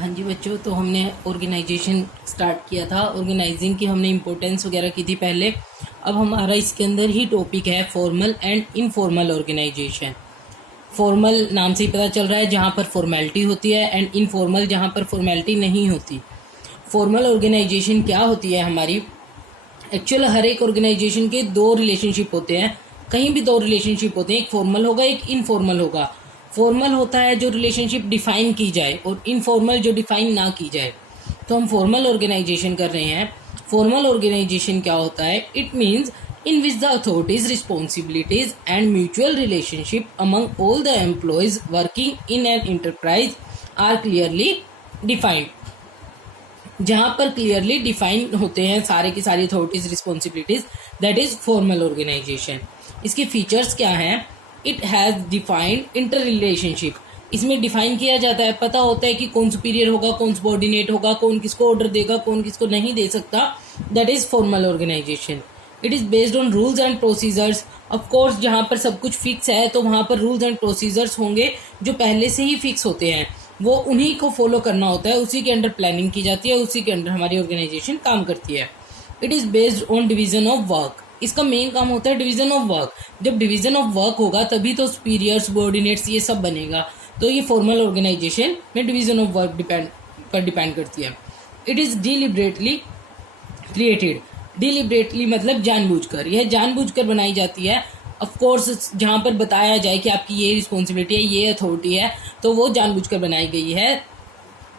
हाँ जी बच्चों, तो हमने ऑर्गेनाइजेशन स्टार्ट किया था। ऑर्गेनाइजिंग की हमने इम्पोर्टेंस वगैरह की थी पहले। अब हमारा इसके अंदर ही टॉपिक है formal and informal organisation. Formal नाम से ही पता चल रहा है जहाँ पर फॉर्मेलिटी होती है, एंड इनफॉर्मल जहाँ पर फॉर्मेलिटी नहीं होती। फॉर्मल ऑर्गेनाइजेशन क्या होती है हमारी? एक्चुअल हर एक ऑर्गेनाइजेशन के दो रिलेशनशिप होते हैं, कहीं भी दो रिलेशनशिप होते हैं, एक फॉर्मल होगा एक इनफॉर्मल होगा। फॉर्मल होता है जो रिलेशनशिप डिफाइन की जाए, और इनफॉर्मल जो डिफाइन ना की जाए। तो हम फॉर्मल ऑर्गेनाइजेशन कर रहे हैं। फॉर्मल ऑर्गेनाइजेशन क्या होता है? It means in which the authorities, responsibilities and mutual relationship among all the employees working in an enterprise are clearly defined। जहाँ पर क्लियरली डिफाइन होते हैं सारे की सारी authorities, responsibilities, that is formal organisation. इसके फीचर्स क्या हैं? It has defined inter relationship. इसमें डिफाइन किया जाता है, पता होता है कि कौन सुपीरियर होगा, कौन सबॉर्डिनेट होगा, कौन किसको ऑर्डर देगा, कौन किसको नहीं दे सकता। That is formal organisation. It is based on rules and procedures. Of course जहाँ पर सब कुछ फिक्स है तो वहाँ पर रूल्स एंड प्रोसीजर्स होंगे जो पहले से ही फिक्स होते हैं, वो उन्हीं को फॉलो करना होता है, उसी के अंडर प्लानिंग की जाती है, उसी के अंडर हमारी ऑर्गेनाइजेशन काम करती है। It is based on division of work. इसका मेन काम होता है डिवीजन ऑफ वर्क। जब डिवीजन ऑफ वर्क होगा तभी तो सुपीरियर, सबॉर्डिनेट्स ये सब बनेगा। तो ये फॉर्मल ऑर्गेनाइजेशन में डिवीजन ऑफ वर्क डिपेंड करती है। It is deliberately created. Deliberately मतलब जानबूझकर, यह जानबूझकर बनाई जाती है। ऑफ कोर्स जहाँ पर बताया जाए कि आपकी ये रिस्पॉन्सिबिलिटी है, ये अथॉरिटी है, तो वो जानबूझकर बनाई गई है।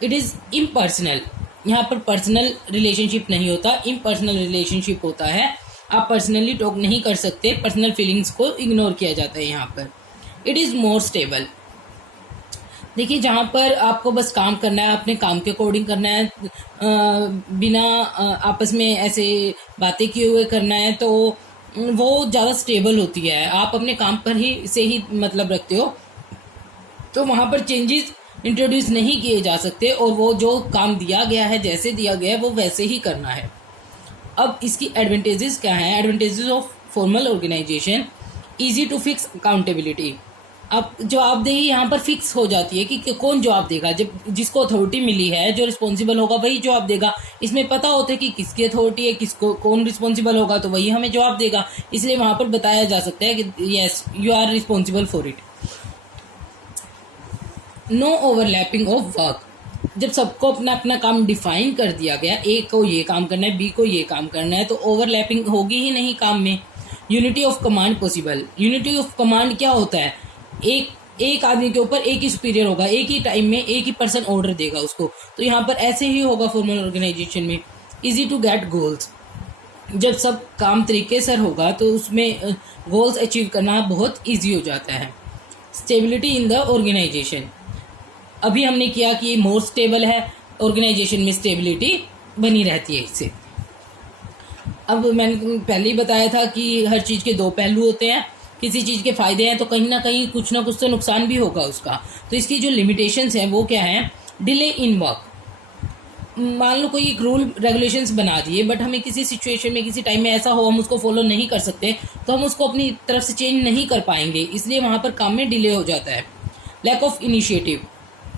It is impersonal. यहाँ पर पर्सनल रिलेशनशिप नहीं होता, इम्पर्सनल रिलेशनशिप होता है। आप पर्सनली टॉक नहीं कर सकते, पर्सनल फीलिंग्स को इग्नोर किया जाता है यहाँ पर। It is more stable. देखिए, जहाँ पर आपको बस काम करना है, अपने काम के अकॉर्डिंग करना है, बिना आपस में ऐसे बातें किए हुए करना है, तो वो ज़्यादा स्टेबल होती है। आप अपने काम पर ही से ही मतलब रखते हो, तो वहाँ पर चेंजेस इंट्रोड्यूस नहीं किए जा सकते, और वो जो काम दिया गया है, जैसे दिया गया है, वो वैसे ही करना है। अब इसकी एडवांटेजेस क्या हैं? Advantages of formal organisation: easy to fix accountability. अब जवाबदेही यहाँ पर फिक्स हो जाती है कि कौन जवाब देगा। जब जिसको अथॉरिटी मिली है, जो रिस्पॉन्सिबल होगा वही जवाब देगा। इसमें पता होता है कि किसकी अथॉरिटी है, किसको कौन रिस्पॉन्सिबल होगा, तो वही हमें जवाब देगा। इसलिए वहाँ पर बताया जा सकता है कि yes, you are responsible for it. No overlapping of work. जब सबको अपना अपना काम डिफाइन कर दिया गया, ए को ये काम करना है, बी को ये काम करना है, तो ओवरलैपिंग होगी ही नहीं काम में। Unity of command possible. Unity of command क्या होता है? एक आदमी के ऊपर एक ही सुपीरियर होगा, एक ही टाइम में एक ही पर्सन ऑर्डर देगा उसको। तो यहाँ पर ऐसे ही होगा फॉर्मल ऑर्गेनाइजेशन में। Easy to get goals. जब सब काम तरीके से होगा तो उसमें गोल्स अचीव करना बहुत इजी हो जाता है। Stability in the organisation. अभी हमने किया कि ये मोर स्टेबल है, ऑर्गेनाइजेशन में स्टेबिलिटी बनी रहती है इससे। अब मैंने पहले ही बताया था कि हर चीज़ के दो पहलू होते हैं। किसी चीज़ के फ़ायदे हैं तो कहीं ना कुछ तो नुकसान भी होगा उसका। तो इसकी जो लिमिटेशंस हैं वो क्या हैं? Delay in work. मान लो कोई एक रूल रेगुलेशंस बना दिए, बट हमें किसी सिचुएशन में, किसी टाइम में ऐसा हो हम उसको फॉलो नहीं कर सकते, तो हम उसको अपनी तरफ से चेंज नहीं कर पाएंगे, इसलिए वहाँ पर काम में डिले हो जाता है। Lack of initiative.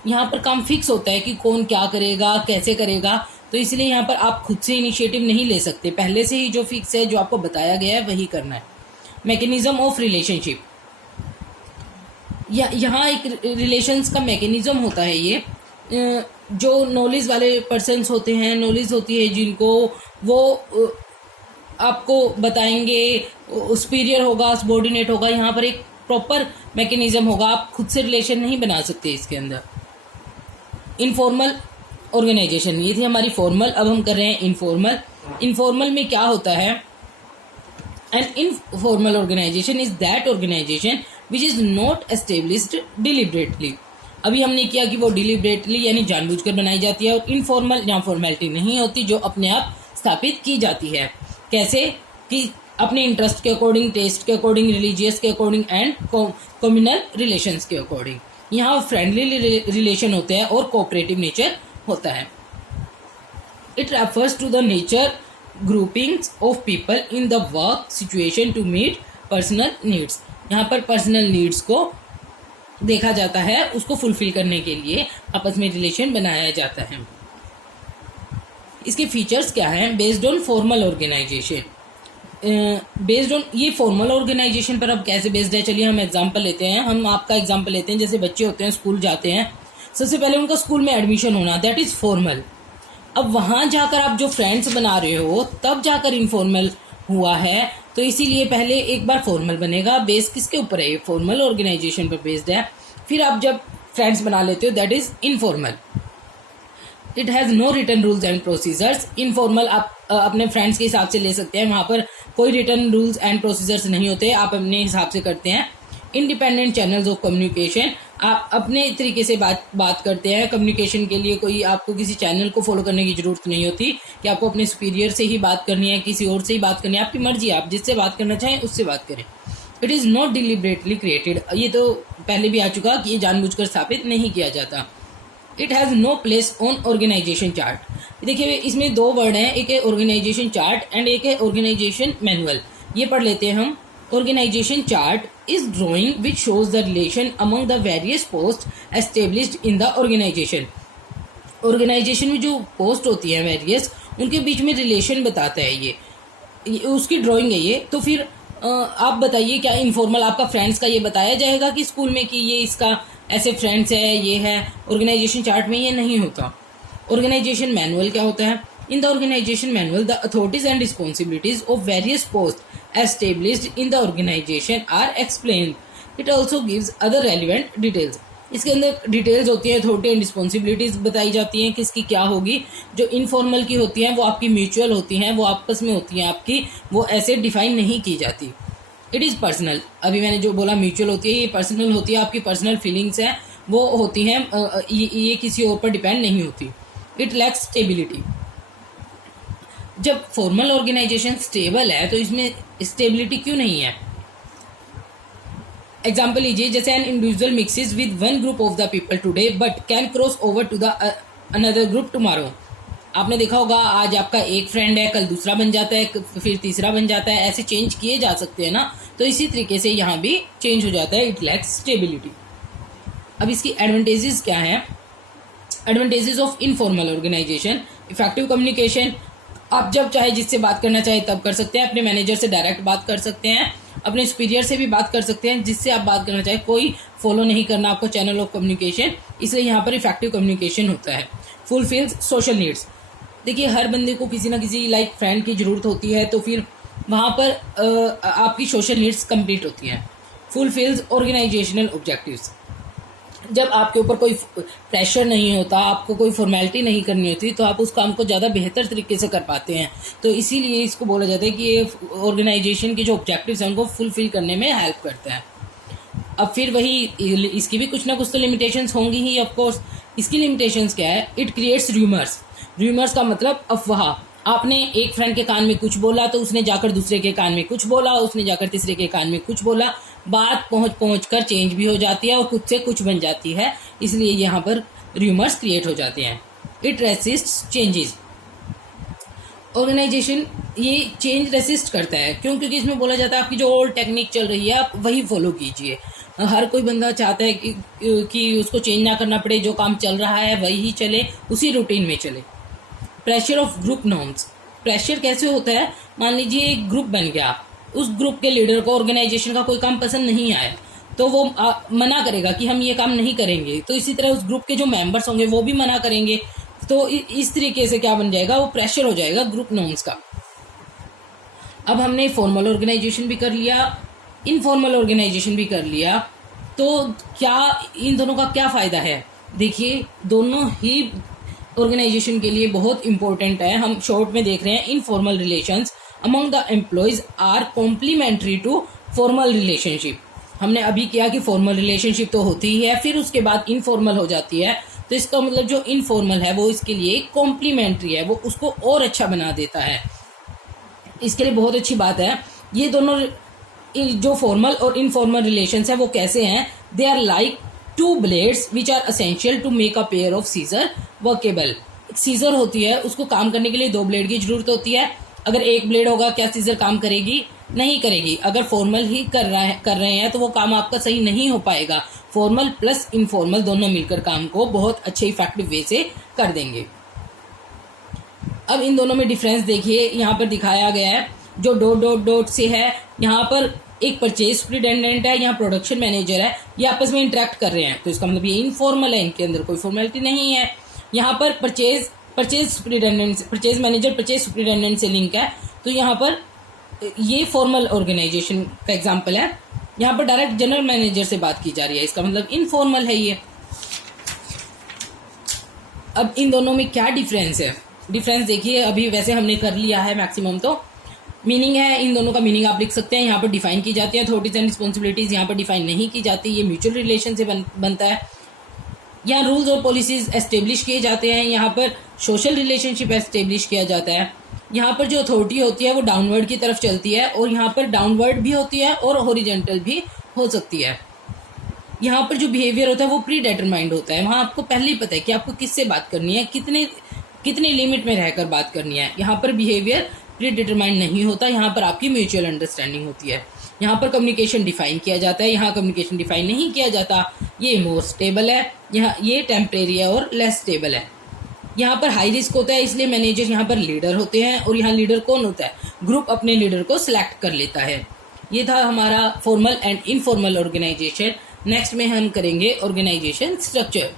यहाँ पर काम फिक्स होता है कि कौन क्या करेगा, कैसे करेगा, तो इसलिए यहाँ पर आप खुद से इनिशिएटिव नहीं ले सकते। पहले से ही जो फिक्स है, जो आपको बताया गया है, वही करना है। Mechanism of relationship. यहाँ एक रिलेशंस का मैकेनिज्म होता है। ये जो नॉलेज वाले पर्सन्स होते हैं, नॉलेज होती है जिनको, वो आपको बताएंगे। सुपीरियर होगा, सबॉर्डिनेट होगा, यहाँ पर एक प्रॉपर मैकेनिज्म होगा। आप खुद से रिलेशन नहीं बना सकते इसके अंदर। इनफॉर्मल ऑर्गेनाइजेशन, ये थी हमारी फॉर्मल। अब हम कर रहे हैं इनफॉर्मल। इनफॉर्मल में क्या होता है? An informal organization is that organization which is not established deliberately। अभी हमने किया कि वो deliberately यानी जानबूझकर बनाई जाती है, और इनफॉर्मल जहाँ फॉर्मेलिटी नहीं होती, जो अपने आप स्थापित की जाती है। कैसे? कि अपने इंटरेस्ट के अकॉर्डिंग, टेस्ट के अकॉर्डिंग, रिलीजियस के अकॉर्डिंग, एंड कम्युनल रिलेशंस के अकॉर्डिंग। यहाँ फ्रेंडली रिलेशन होते हैं और कोऑपरेटिव नेचर होता है। It refers to the nature groupings of people in the work situation to meet personal needs। यहाँ पर पर्सनल नीड्स को देखा जाता है उसको फुलफिल करने के लिए आपस में रिलेशन बनाया जाता है। इसके फीचर्स क्या हैं? Based on formal organisation, based on ये फॉर्मल ऑर्गेनाइजेशन पर अब कैसे बेस्ड है, चलिए हम एग्जांपल लेते हैं। हम आपका एग्जांपल लेते हैं, जैसे बच्चे होते हैं स्कूल जाते हैं, सबसे पहले उनका स्कूल में एडमिशन होना, दैट इज फॉर्मल। अब वहां जाकर आप जो फ्रेंड्स बना रहे हो तब जाकर इनफॉर्मल हुआ है, तो इसीलिए पहले एक बार फॉर्मल बनेगा। बेस किसके ऊपर है? ये फॉर्मल ऑर्गेनाइजेशन पर बेस्ड है। फिर आप जब फ्रेंड्स बना लेते हो that is informal. It has no written rules and procedures. Informal आप अपने फ्रेंड्स के हिसाब से ले सकते हैं, वहाँ पर कोई रिटर्न रूल्स एंड प्रोसीजर्स नहीं होते, आप अपने हिसाब से करते हैं। इंडिपेंडेंट चैनल्स ऑफ कम्युनिकेशन, आप अपने तरीके से बात करते हैं। कम्युनिकेशन के लिए कोई आपको किसी चैनल को फॉलो करने की जरूरत नहीं होती कि आपको अपने सुपीरियर से ही बात करनी है, किसी और से ही बात करनी है, आपकी मर्जी, आप जिससे बात करना चाहें उससे बात करें। It is not deliberately created, ये तो पहले भी आ चुका कि ये जानबूझकर स्थापित नहीं किया जाता। It has no place on organisation chart. देखिए इसमें दो वर्ड हैं, एक है ऑर्गेनाइजेशन चार्ट एंड एक है ऑर्गेनाइजेशन मैनुअल। ये पढ़ लेते हैं हम। Organisation chart is drawing which shows the relation among the various post established in the organisation. Organisation में जो पोस्ट होती है वेरियस, उनके बीच में रिलेशन बताता है ये उसकी ड्राइंग है ये। तो फिर आप बताइए, क्या इनफॉर्मल आपका फ्रेंड्स का ये बताया जाएगा कि स्कूल में कि ये इसका ऐसे फ्रेंड्स है, ये है? ऑर्गेनाइजेशन चार्ट में ये नहीं होता। ऑर्गेनाइजेशन मैनुअल क्या होता है? In the organisation manual the authorities and responsibilities of various post established in the organisation are explained. It also gives other relevant details. इसके अंदर डिटेल्स होती है, अथॉरिटी एंड रिस्पॉन्सिबिलिटीज बताई जाती हैं किसकी क्या होगी। जो इनफॉर्मल की होती हैं वो आपकी म्यूचुअल होती हैं, वो आपस में होती हैं आपकी, वो ऐसे डिफाइन नहीं की जाती। इट इज़ पर्सनल, अभी मैंने जो बोला म्यूचुअल होती है, ये पर्सनल होती है, आपकी पर्सनल फीलिंग्स हैं वो होती हैं, ये किसी और पर डिपेंड नहीं होती। It lacks stability. जब फॉर्मल ऑर्गेनाइजेशन स्टेबल है तो इसमें स्टेबिलिटी क्यों नहीं है? एग्जाम्पल लीजिए, जैसे an individual mixes with one group of the people today but can cross over to the another group tomorrow. आपने देखा होगा आज आपका एक फ्रेंड है, कल दूसरा बन जाता है, फिर तीसरा बन जाता है, ऐसे चेंज किए जा सकते हैं ना। तो इसी तरीके से यहाँ भी चेंज हो जाता है। It lacks stability. अब इसकी एडवांटेजेस क्या हैं? Advantages of informal organisation, effective communication, आप जब चाहे जिससे बात करना चाहे तब कर सकते हैं। अपने मैनेजर से डायरेक्ट बात कर सकते हैं, अपने सुपीरियर से भी बात कर सकते हैं, जिससे आप बात करना चाहे। कोई फॉलो नहीं करना आपको चैनल ऑफ कम्युनिकेशन, इसलिए यहाँ पर इफेक्टिव कम्युनिकेशन होता है। Fulfils social needs. देखिए हर बंदे को किसी ना किसी लाइक फ्रेंड की ज़रूरत होती है, तो फिर वहाँ पर आपकी सोशल नीड्स कंप्लीट होती हैं। Fulfils organisational objectives. जब आपके ऊपर कोई प्रेशर नहीं होता, आपको कोई फॉर्मेलिटी नहीं करनी होती, तो आप उस काम को ज़्यादा बेहतर तरीके से कर पाते हैं। तो इसीलिए इसको बोला जाता है कि ये ऑर्गेनाइजेशन के जो ऑब्जेक्टिव्स हैं उनको फुलफिल करने में हेल्प करता है। अब फिर वही इसकी भी कुछ ना कुछ तो लिमिटेशंस होंगी ही ऑफकोर्स। इसकी लिमिटेशंस क्या है? It creates rumours. र्यूमर्स का मतलब अफवाह। आपने एक फ्रेंड के कान में कुछ बोला तो उसने जाकर दूसरे के कान में कुछ बोला, उसने जाकर तीसरे के कान में कुछ बोला, बात पहुंच कर चेंज भी हो जाती है और कुछ से कुछ बन जाती है, इसलिए यहाँ पर र्यूमर्स क्रिएट हो जाते हैं। It resist changes. ऑर्गेनाइजेशन ये चेंज रेसिस्ट करता है, क्यों? क्योंकि इसमें बोला जाता है आपकी जो ओल्ड टेक्निक चल रही है आप वही फॉलो कीजिए। हर कोई बंदा चाहता है कि उसको चेंज ना करना पड़े, जो काम चल रहा है वही चले, उसी रूटीन में चले। Pressure of group norms. Pressure कैसे होता है? मान लीजिए एक ग्रुप बन गया, उस ग्रुप के लीडर को ऑर्गेनाइजेशन का कोई काम पसंद नहीं आया, तो वो मना करेगा कि हम ये काम नहीं करेंगे। तो इसी तरह उस ग्रुप के जो मेंबर्स होंगे वो भी मना करेंगे। तो इस तरीके से क्या बन जाएगा? वो प्रेशर हो जाएगा ग्रुप नॉर्म्स का। अब हमने फॉर्मल ऑर्गेनाइजेशन भी कर लिया, इनफॉर्मल ऑर्गेनाइजेशन भी कर लिया, तो क्या इन दोनों का क्या फ़ायदा है? देखिए दोनों ही ऑर्गेनाइजेशन के लिए बहुत इंपॉर्टेंट है। हम शॉर्ट में देख रहे हैं, informal relations among the employees are complementary to formal relationship. हमने अभी किया कि फॉर्मल रिलेशनशिप तो होती ही है, फिर उसके बाद इनफॉर्मल हो जाती है। तो इसका मतलब जो इनफॉर्मल है वो इसके लिए कॉम्प्लीमेंट्री है, वो उसको और अच्छा बना देता है। इसके लिए बहुत अच्छी बात है। ये दोनों जो फॉर्मल और इनफॉर्मल रिलेशंस हैं वो कैसे हैं? They are like two blades which are essential to make a pair of scissor workable. Scissor होती है, उसको काम करने के लिए दो ब्लेड की जरूरत होती है। अगर एक ब्लेड होगा क्या सीजर काम करेगी? नहीं करेगी। अगर फॉर्मल ही कर रहे हैं तो वो काम आपका सही नहीं हो पाएगा। फॉर्मल प्लस इनफॉर्मल दोनों मिलकर काम को बहुत अच्छे इफेक्टिव वे से कर देंगे। अब इन दोनों में डिफरेंस देखिए, यहाँ पर दिखाया गया है जो डॉट डॉट डॉट से है, यहाँ पर एक परचेज सुपरिटेंडेंट है, यहाँ प्रोडक्शन मैनेजर है, ये आपस में इंटरेक्ट कर रहे हैं, तो इसका मतलब ये इनफॉर्मल है, इनके अंदर कोई फॉर्मेलिटी नहीं है। यहाँ पर परचेज मैनेजर परचेज सुपरिटेंडेंट से लिंक है, तो यहाँ पर ये फॉर्मल ऑर्गेनाइजेशन का एग्जाम्पल है। यहाँ पर डायरेक्ट जनरल मैनेजर से बात की जा रही है, इसका मतलब इनफॉर्मल है ये। अब इन दोनों में क्या डिफरेंस है, डिफरेंस देखिए, अभी वैसे हमने कर लिया है मैक्सिमम, तो मीनिंग है, इन दोनों का मीनिंग आप लिख सकते हैं। यहाँ पर डिफाइन की जाती है अथॉरिटीज एंड रिस्पॉन्सिबिलिटीज, यहाँ पर डिफाइन नहीं की जाती, ये म्यूचुअल रिलेशन से बनता है। यहाँ रूल्स और पॉलिसीज एस्टेब्लिश किए जाते हैं, यहाँ पर सोशल रिलेशनशिप एस्टेब्लिश किया जाता है। यहाँ पर जो अथॉरिटी होती है वो डाउनवर्ड की तरफ चलती है, और यहाँ पर डाउनवर्ड भी होती है और हॉरिजॉन्टल भी हो सकती है। यहाँ पर जो बिहेवियर होता है वो प्री डिटरमाइंड होता है, वहाँ आपको पहले ही पता है कि आपको किससे बात करनी है, कितने लिमिट में रहकर बात करनी है। यहाँ पर बिहेवियर प्री डिटरमाइंड नहीं होता, यहाँ पर आपकी म्यूचुअल अंडरस्टैंडिंग होती है। यहाँ पर कम्युनिकेशन डिफाइन किया जाता है, यहाँ कम्युनिकेशन डिफाइन नहीं किया जाता। ये मोर स्टेबल है, यहाँ ये टेम्परेरी है और लेस स्टेबल है। यहाँ पर हाई रिस्क होता है, इसलिए मैनेजर यहाँ पर लीडर होते हैं, और यहाँ लीडर कौन होता है, ग्रुप अपने लीडर को सिलेक्ट कर लेता है। ये था हमारा formal and informal organisation. Next में हम करेंगे ऑर्गेनाइजेशन स्ट्रक्चर।